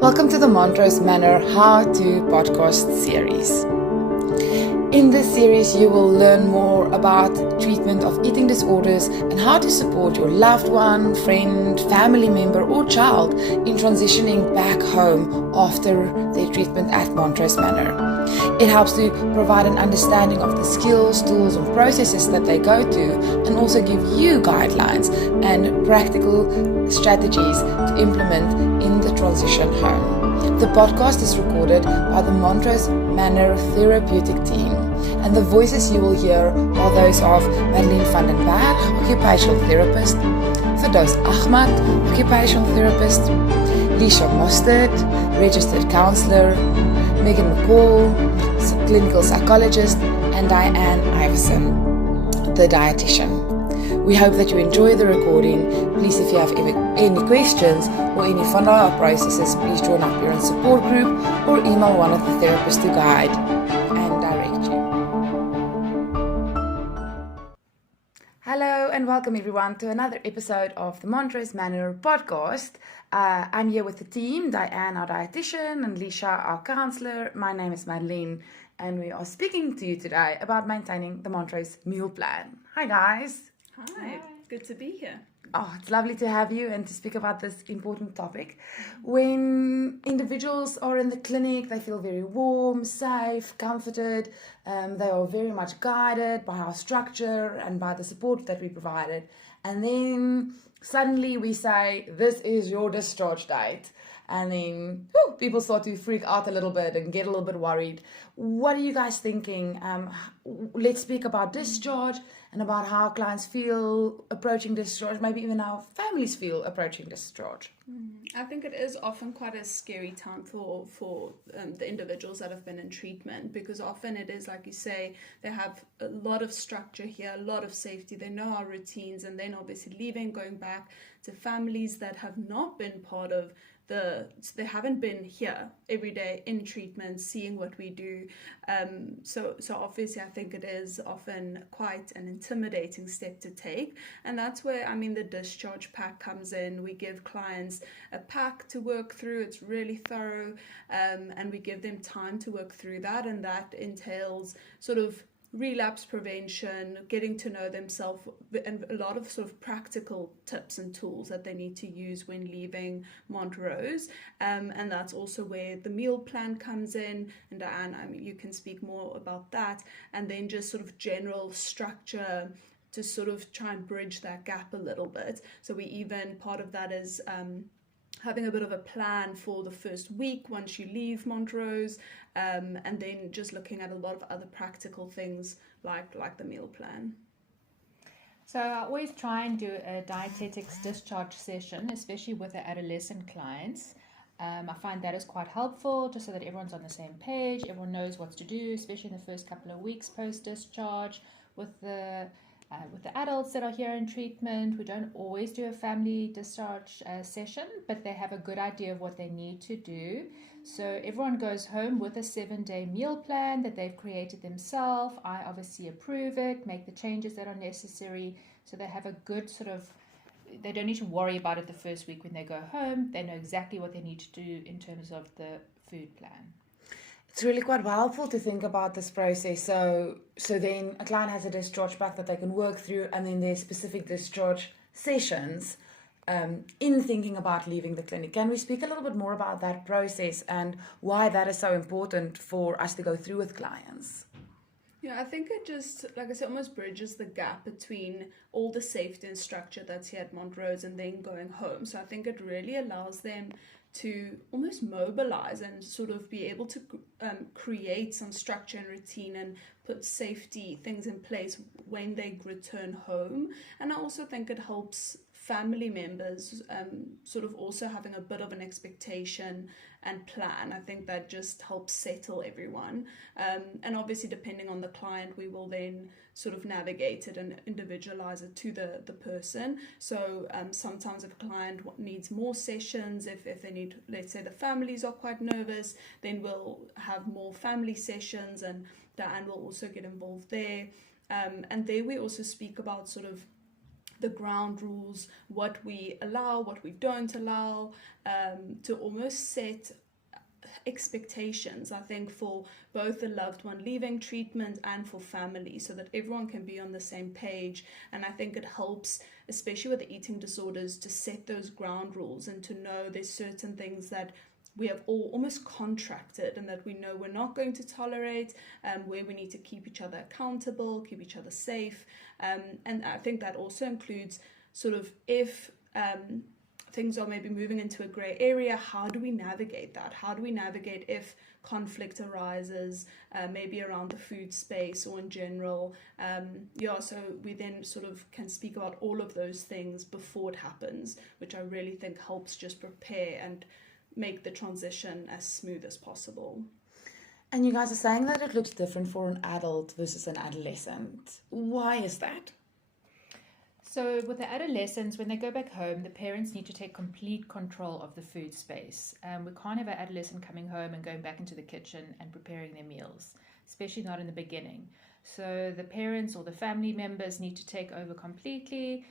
Welcome to the Montrose Manor How To podcast series. In this series, you will learn more about treatment of eating disorders and how to support your loved one, friend, family member, or child in transitioning back home after their treatment at Montrose Manor. It helps to provide an understanding of the skills, tools, and processes that they go to, and also give you guidelines and practical strategies to implement in the transition home. The podcast is recorded by the Montrose Manor therapeutic team, and the voices you will hear are those of Madeleine van den Berg, occupational therapist, Firdaus Ahmad, occupational therapist, Lisha Mostert, registered counsellor, Megan McCall, clinical psychologist, and Diane Iverson, the dietitian. We hope that you enjoy the recording. Please, if you have any questions or any fun our processes, please join our parent support group or email one of the therapists to guide and direct you. Hello and welcome everyone to another episode of the Montrose Manor podcast. I'm here with the team, Diane, our dietitian, and Lisha, our counsellor. My name is Madeleine, and we are speaking to you today about maintaining the Montrose meal plan. Hi guys. Hi, good to be here. Oh, it's lovely to have you and to speak about this important topic. When individuals are in the clinic, they feel very warm, safe, comforted. They are very much guided by our structure and by the support that we provided. And then suddenly we say, this is your discharge date. And then people start to freak out a little bit and get a little bit worried. What are you guys thinking? Let's speak about discharge and about how clients feel approaching discharge, maybe even how families feel approaching discharge. I think it is often quite a scary time for the individuals that have been in treatment, because often it is, like you say, they have a lot of structure here, a lot of safety, they know our routines, and then obviously leaving, going back to families that have not been part of they haven't been here every day in treatment, seeing what we do. So obviously I think it is often quite an intimidating step to take. And that's where, the discharge pack comes in. We give clients a pack to work through. It's really thorough. And we give them time to work through that. And that entails sort of relapse prevention, getting to know themselves, and a lot of sort of practical tips and tools that they need to use when leaving Montrose. And that's also where the meal plan comes in. And Diane, you can speak more about that. And then just sort of general structure to sort of try and bridge that gap a little bit. So part of that is having a bit of a plan for the first week once you leave Montrose, and then just looking at a lot of other practical things like the meal plan. So I always try and do a dietetics discharge session, especially with the adolescent clients. I find that is quite helpful, just so that everyone's on the same page, everyone knows what to do, especially in the first couple of weeks post-discharge. With the adults that are here in treatment, we don't always do a family discharge session, but they have a good idea of what they need to do. So everyone goes home with a 7-day meal plan that they've created themselves. I obviously approve it, make the changes that are necessary, so they have a good they don't need to worry about it the first week when they go home. They know exactly what they need to do in terms of the food plan. It's really quite helpful to think about this process. So then a client has a discharge pack that they can work through, and then there's specific discharge sessions in thinking about leaving the clinic. Can we speak a little bit more about that process and why that is so important for us to go through with clients? Yeah, I think it just, like I said, almost bridges the gap between all the safety and structure that's here at Montrose and then going home. So I think it really allows them to almost mobilize and sort of be able to create some structure and routine and put safety things in place when they return home. And I also think it helps family members sort of also having a bit of an expectation and plan. I think that just helps settle everyone. And obviously, depending on the client, we will then sort of navigate it and individualize it to the person. So sometimes if a client needs more sessions, if they need, let's say the families are quite nervous, then we'll have more family sessions, and Diane will also get involved there. And there we also speak about sort of the ground rules, what we allow, what we don't allow, to almost set expectations, I think, for both the loved one leaving treatment and for family, so that everyone can be on the same page. And I think it helps, especially with the eating disorders, to set those ground rules and to know there's certain things that we have all almost contracted and that we know we're not going to tolerate, where we need to keep each other accountable, keep each other safe. And I think that also includes sort of if things are maybe moving into a grey area, how do we navigate that? How do we navigate if conflict arises, maybe around the food space or in general? So we then sort of can speak about all of those things before it happens, which I really think helps just prepare and make the transition as smooth as possible. And you guys are saying that it looks different for an adult versus an adolescent. Why is that? So with the adolescents, when they go back home, the parents need to take complete control of the food space. We can't have an adolescent coming home and going back into the kitchen and preparing their meals, especially not in the beginning. So the parents or the family members need to take over completely.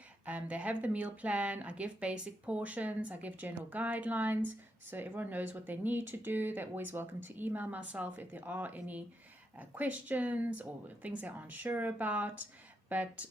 They have the meal plan. I give basic portions. I give general guidelines, so everyone knows what they need to do. They're always welcome to email myself if there are any questions or things they aren't sure about. But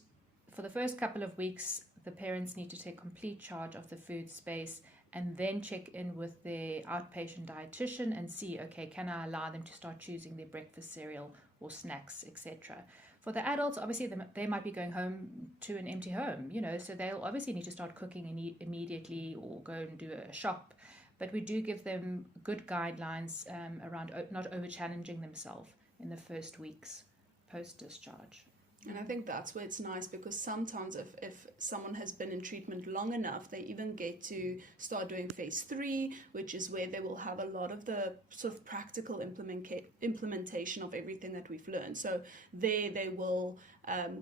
for the first couple of weeks, the parents need to take complete charge of the food space and then check in with their outpatient dietitian and see, okay, can I allow them to start choosing their breakfast cereal or snacks, etc. For the adults, obviously, they might be going home to an empty home, so they'll obviously need to start cooking immediately or go and do a shop. But we do give them good guidelines around not over-challenging themselves in the first weeks post-discharge. And I think that's where it's nice, because sometimes if someone has been in treatment long enough, they even get to start doing phase 3, which is where they will have a lot of the sort of practical implementation of everything that we've learned. So there they will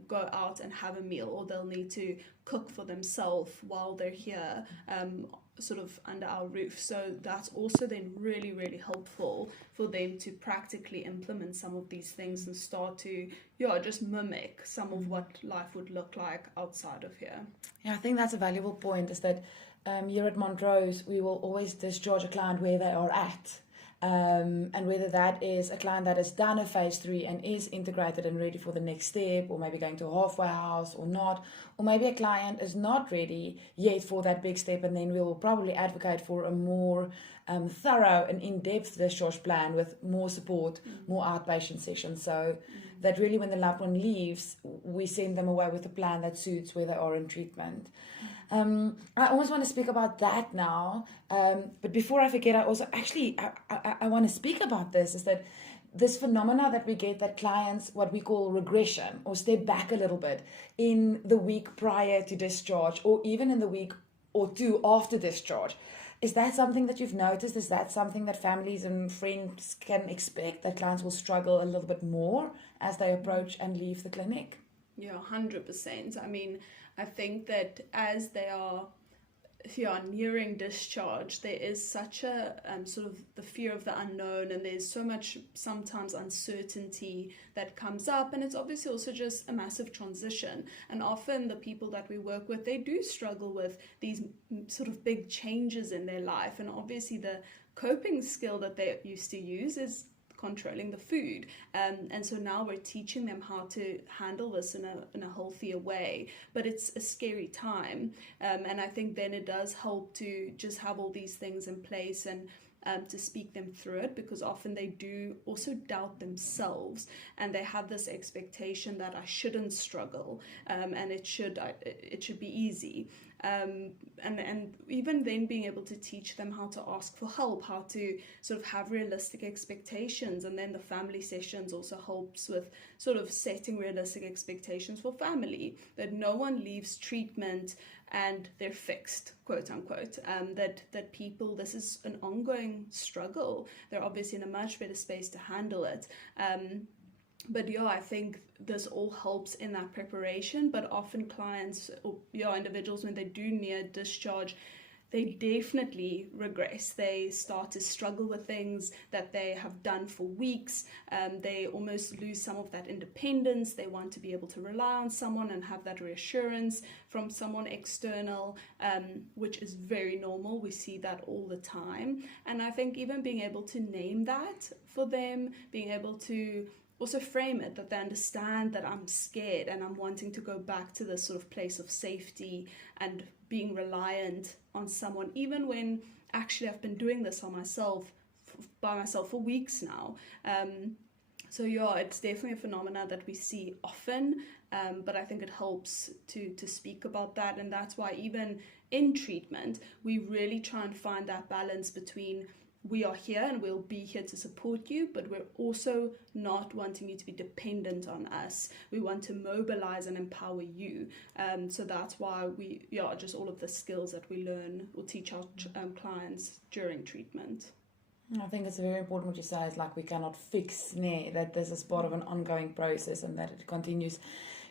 go out and have a meal, or they'll need to cook for themselves while they're here, sort of under our roof. So that's also then really, really helpful for them to practically implement some of these things and start to just mimic some of what life would look like outside of here. Yeah, I think that's a valuable point, is that here at Montrose, we will always discharge a client where they are at. And whether that is a client that has done a phase 3 and is integrated and ready for the next step, or maybe going to a halfway house or not, or maybe a client is not ready yet for that big step, and then we will probably advocate for a more thorough and in-depth discharge plan with more support, more outpatient sessions, so that really when the loved one leaves, we send them away with a plan that suits where they are in treatment. I almost want to speak about that now, but before I forget, I want to speak about this, is that this phenomena that we get, that clients, what we call regression, or step back a little bit in the week prior to discharge, or even in the week or two after discharge. Is that something that you've noticed? Is that something that families and friends can expect, that clients will struggle a little bit more as they approach and leave the clinic? Yeah, 100%. I mean, I think that as they are nearing discharge, there is such a sort of the fear of the unknown, and there's so much sometimes uncertainty that comes up, and it's obviously also just a massive transition. And often the people that we work with, they do struggle with these sort of big changes in their life, and obviously the coping skill that they used to use is controlling the food, and so now we're teaching them how to handle this in a healthier way. But it's a scary time, and I think then it does help to just have all these things in place and to speak them through it, because often they do also doubt themselves, and they have this expectation that I shouldn't struggle, and it should be easy. And even then being able to teach them how to ask for help, how to sort of have realistic expectations, and then the family sessions also helps with sort of setting realistic expectations for family, that no one leaves treatment and they're fixed, quote unquote, that people, this is an ongoing struggle. They're obviously in a much better space to handle it. But I think this all helps in that preparation. But often clients or individuals, when they do near discharge, they definitely regress. They start to struggle with things that they have done for weeks. They almost lose some of that independence. They want to be able to rely on someone and have that reassurance from someone external, which is very normal. We see that all the time. And I think even being able to name that for them, being able to also frame it, that they understand that I'm scared and I'm wanting to go back to this sort of place of safety and being reliant on someone, even when actually I've been doing this by myself for weeks now. So yeah, it's definitely a phenomena that we see often, but I think it helps to speak about that. And that's why even in treatment, we really try and find that balance between we are here and we'll be here to support you, but we're also not wanting you to be dependent on us. We want to mobilize and empower you. So that's why just all of the skills that we learn or teach our clients during treatment. I think it's very important what you say, is like we cannot fix that this is part of an ongoing process and that it continues.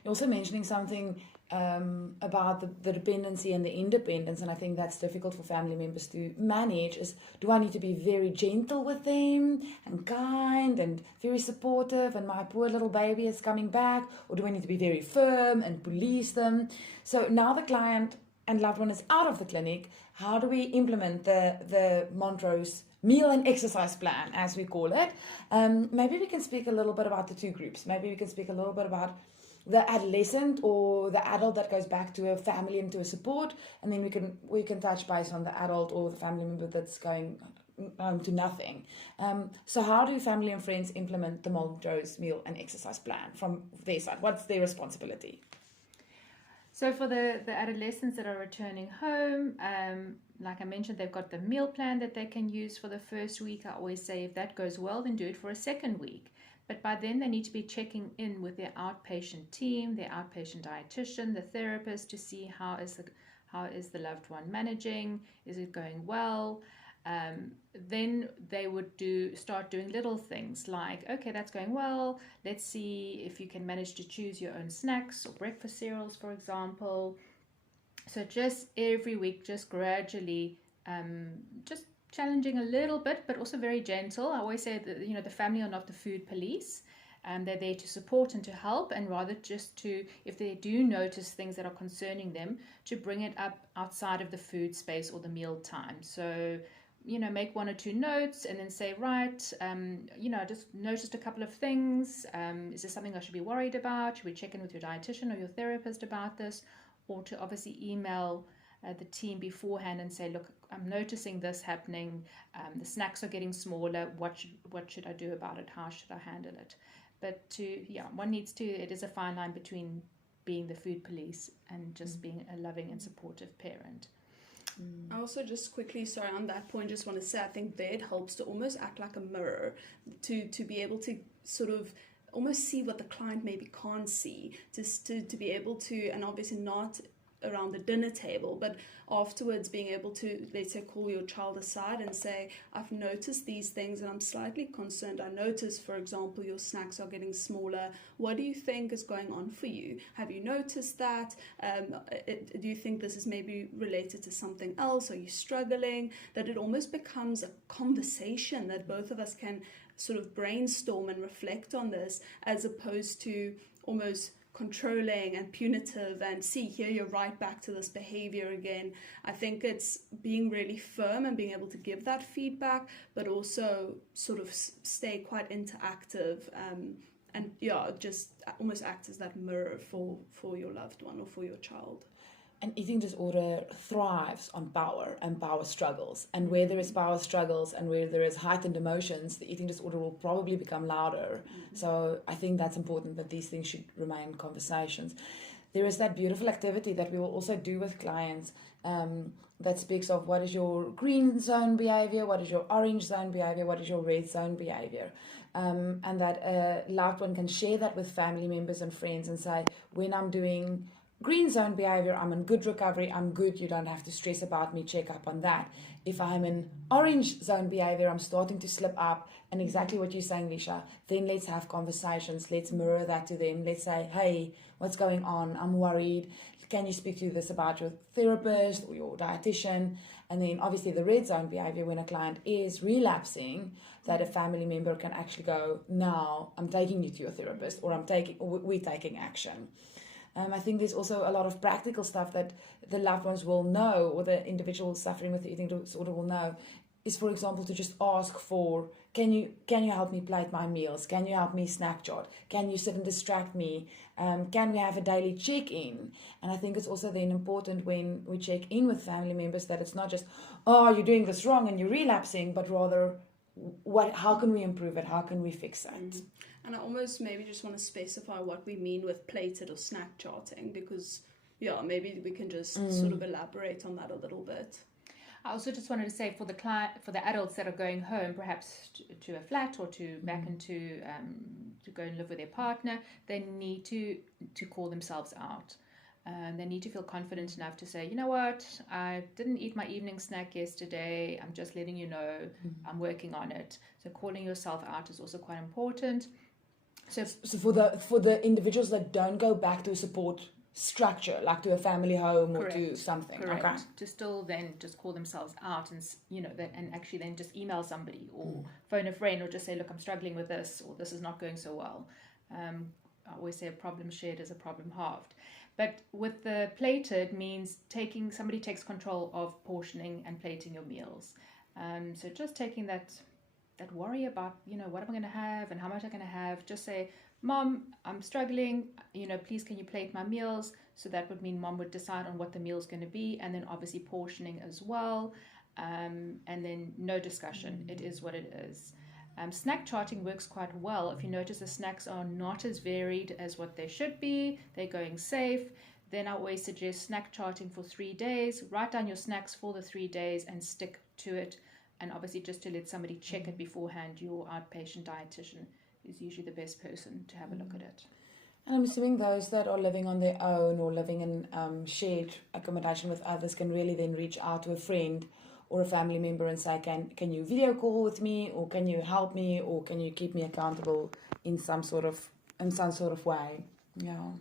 You're also mentioning something about the dependency and the independence, and I think that's difficult for family members to manage. Is, do I need to be very gentle with them and kind and very supportive, and my poor little baby is coming back, or do I need to be very firm and police them? So now the client and loved one is out of the clinic, how do we implement the Montrose meal and exercise plan, as we call it? Maybe we can speak a little bit about the two groups. Maybe we can speak a little bit about the adolescent or the adult that goes back to a family and to a support, and then we can touch base on the adult or the family member that's going to nothing. So how do family and friends implement the Montrose meal and exercise plan from their side? What's their responsibility? So for the adolescents that are returning home, like I mentioned, they've got the meal plan that they can use for the first week. I always say if that goes well, then do it for a second week. But by then they need to be checking in with their outpatient team, their outpatient dietitian, the therapist, to see how is the loved one managing, is it going well. Then they would start doing little things like, okay, that's going well, let's see if you can manage to choose your own snacks or breakfast cereals, for example. So just every week, just gradually, just challenging a little bit, but also very gentle. I always say that, the family are not the food police. They're there to support and to help, and rather just to, if they do notice things that are concerning them, to bring it up outside of the food space or the meal time. So, make 1 or 2 notes and then say, right, I just noticed a couple of things. Is there something I should be worried about? Should we check in with your dietitian or your therapist about this? Or to obviously email the team beforehand and say, look, I'm noticing this happening. The snacks are getting smaller. What should I do about it? How should I handle it? But one needs to, it is a fine line between being the food police and just being a loving and supportive parent. I also just quickly, sorry, on that point, just want to say, I think that it helps to almost act like a mirror, to be able to sort of almost see what the client maybe can't see, just to be able to, and obviously not around the dinner table, but afterwards being able to, let's say, call your child aside and say, I've noticed these things and I'm slightly concerned. I noticed, for example, your snacks are getting smaller. What do you think is going on for you? Have you noticed that? Do you think this is maybe related to something else? Are you struggling? That it almost becomes a conversation that both of us can sort of brainstorm and reflect on this, as opposed to almost controlling and punitive and see, here you're right back to this behavior again. I think it's being really firm and being able to give that feedback, but also sort of stay quite interactive, and just almost act as that mirror for your loved one or for your child. An eating disorder thrives on power and power struggles. And where there is power struggles and where there is heightened emotions, the eating disorder will probably become louder. Mm-hmm. So I think that's important, that these things should remain conversations. There is that beautiful activity that we will also do with clients that speaks of what is your green zone behavior, what is your orange zone behavior, what is your red zone behavior. And that a loved one can share that with family members and friends and say, when I'm doing green zone behavior, I'm in good recovery, I'm good, you don't have to stress about me, check up on that. If I'm in orange zone behavior, I'm starting to slip up, and exactly what you're saying, Lisha, then let's have conversations, let's mirror that to them, let's say, hey, what's going on, I'm worried, can you speak to this about your therapist or your dietitian? And then obviously the red zone behavior, when a client is relapsing, that a family member can actually go, now I'm taking you to your therapist, or we're taking action. I think there's also a lot of practical stuff that the loved ones will know, or the individual suffering with the eating disorder will know, is, for example, to just ask for, can you help me plate my meals? Can you help me snack chart? Can you sit and distract me? Can we have a daily check-in? And I think it's also then important when we check in with family members that it's not just, oh, you're doing this wrong and you're relapsing, but rather, how can we improve it? How can we fix it? And I almost maybe just want to specify what we mean with plated or snack charting, because maybe we can just sort of elaborate on that a little bit. I also just wanted to say, for the adults that are going home, perhaps to a flat or back into to go and live with their partner, they need to call themselves out. They need to feel confident enough to say, you know what, I didn't eat my evening snack yesterday. I'm just letting you know I'm working on it. So calling yourself out is also quite important. So for the individuals that don't go back to a support structure, like to a family home, correct, or to something, correct. Okay, to still then just call themselves out, and and actually then just email somebody or phone a friend, or just say, look, I'm struggling with this, or this is not going so well. I always say a problem shared is a problem halved. But with the plated means somebody takes control of portioning and plating your meals. So just taking that worry about, what am I going to have and how much I'm going to have. Just say, Mom, I'm struggling, please can you plate my meals? So that would mean Mom would decide on what the meal's going to be, and then obviously portioning as well. And then no discussion. It is what it is. Snack charting works quite well. If you notice the snacks are not as varied as what they should be, they're going safe, then I always suggest snack charting for 3 days. Write down your snacks for the 3 days and stick to it. And obviously just to let somebody check it beforehand, your outpatient dietitian is usually the best person to have a look at it. And I'm assuming those that are living on their own or living in shared accommodation with others can really then reach out to a friend or a family member and say, can you video call with me, or can you help me, or can you keep me accountable in some sort of way. Yeah.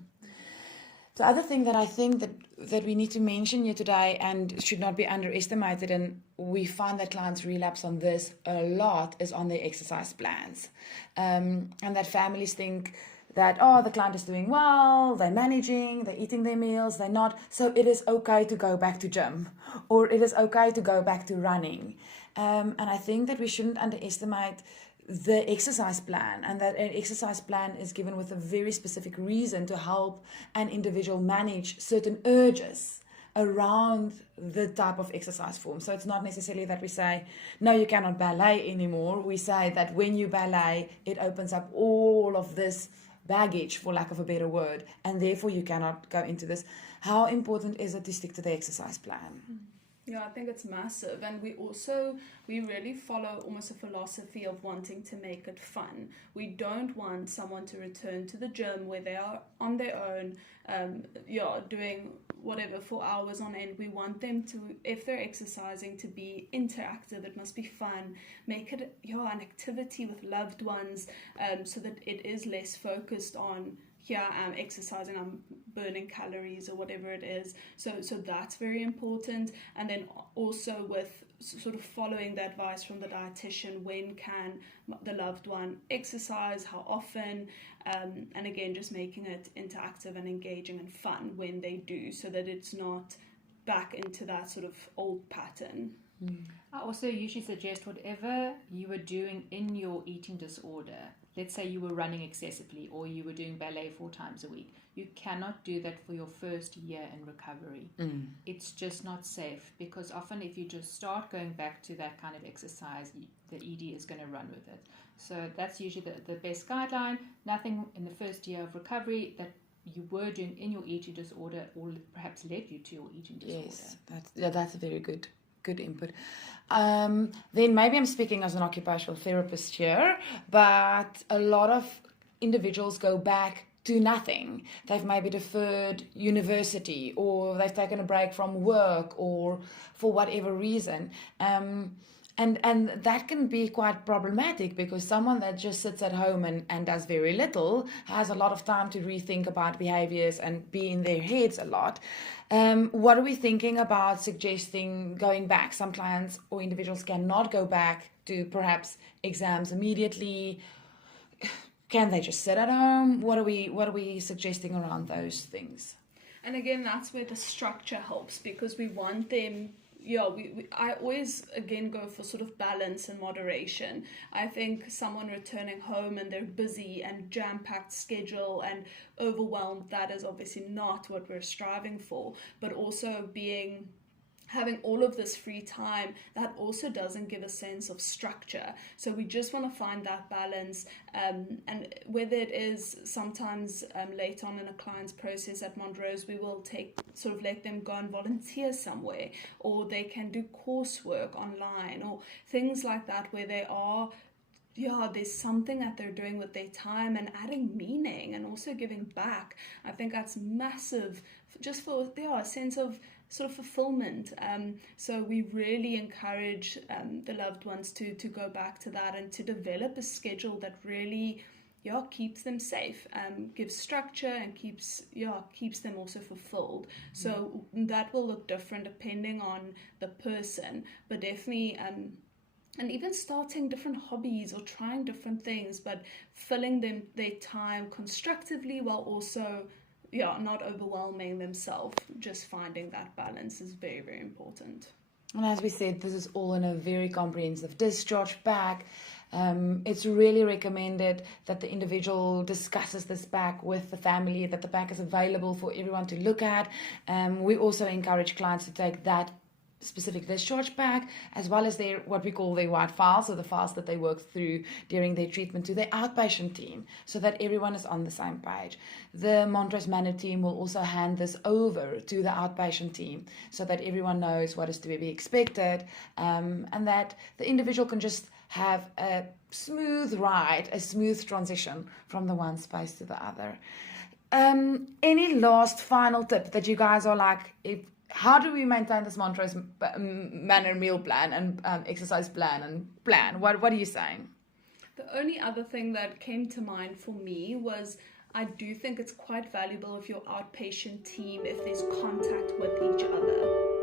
The other thing that I think that we need to mention here today, and should not be underestimated, and we find that clients relapse on this a lot, is on their exercise plans. And that families think that, the client is doing well, they're managing, they're eating their meals, they're not, so it is okay to go back to gym, or it is okay to go back to running. And I think that we shouldn't underestimate the exercise plan, and that an exercise plan is given with a very specific reason to help an individual manage certain urges around the type of exercise form. So it's not necessarily that we say, no, you cannot ballet anymore. We say that when you ballet, it opens up all of this baggage, for lack of a better word, and therefore you cannot go into this. How important is it to stick to the exercise plan? Yeah, I think it's massive. And we really follow almost a philosophy of wanting to make it fun. We don't want someone to return to the gym where they are on their own, doing whatever for hours on end. We want them to, if they're exercising, to be interactive. It must be fun. Make it an activity with loved ones, so that it is less focused on, I'm exercising, I'm burning calories or whatever it is. So that's very important. And then also with sort of following the advice from the dietitian, when can the loved one exercise, how often, and again, just making it interactive and engaging and fun when they do, so that it's not back into that sort of old pattern. I also usually suggest whatever you were doing in your eating disorder, let's say you were running excessively or you were doing ballet 4 times a week, you cannot do that for your first year in recovery. It's just not safe, because often if you just start going back to that kind of exercise, the ED is going to run with it. So that's usually the best guideline. Nothing in the first year of recovery that you were doing in your eating disorder or perhaps led you to your eating disorder. Yes, that's a very good input. Then maybe I'm speaking as an occupational therapist here, but a lot of individuals go back to nothing. They've maybe deferred university, or they've taken a break from work, or for whatever reason. And And that can be quite problematic because someone that just sits at home and does very little has a lot of time to rethink about behaviors and be in their heads a lot. What are we thinking about suggesting going back? Some clients or individuals cannot go back to perhaps exams immediately. Can they just sit at home? What are we suggesting around those things? And again, that's where the structure helps, because we want them. I always again go for sort of balance and moderation. I think someone returning home and they're busy and jam-packed schedule and overwhelmed, that is obviously not what we're striving for. But also having all of this free time, that also doesn't give a sense of structure. So we just want to find that balance, and whether it is sometimes late on in a client's process at Montrose, we will let them go and volunteer somewhere, or they can do coursework online, or things like that where they are there's something that they're doing with their time and adding meaning and also giving back. I think that's massive, just for a sense of sort of fulfillment. So we really encourage the loved ones to go back to that and to develop a schedule that really keeps them safe, gives structure, and keeps them also fulfilled. So that will look different depending on the person, but definitely and even starting different hobbies or trying different things, but filling their time constructively while also not overwhelming themselves. Just finding that balance is very, very important. And as we said, this is all in a very comprehensive discharge pack. It's really recommended that the individual discusses this pack with the family, that the pack is available for everyone to look at. We also encourage clients to take that specific discharge pack, as well as what we call their white files, so the files that they work through during their treatment, to their outpatient team, so that everyone is on the same page. The Montrose Manor team will also hand this over to the outpatient team, so that everyone knows what is to be expected, and that the individual can just have a smooth ride, a smooth transition from the one space to the other. Any last final tip that you guys are like, how do we maintain this Montrose Manor meal plan and exercise plan? What are you saying? The only other thing that came to mind for me was, I do think it's quite valuable if your outpatient team, if there's contact with each other.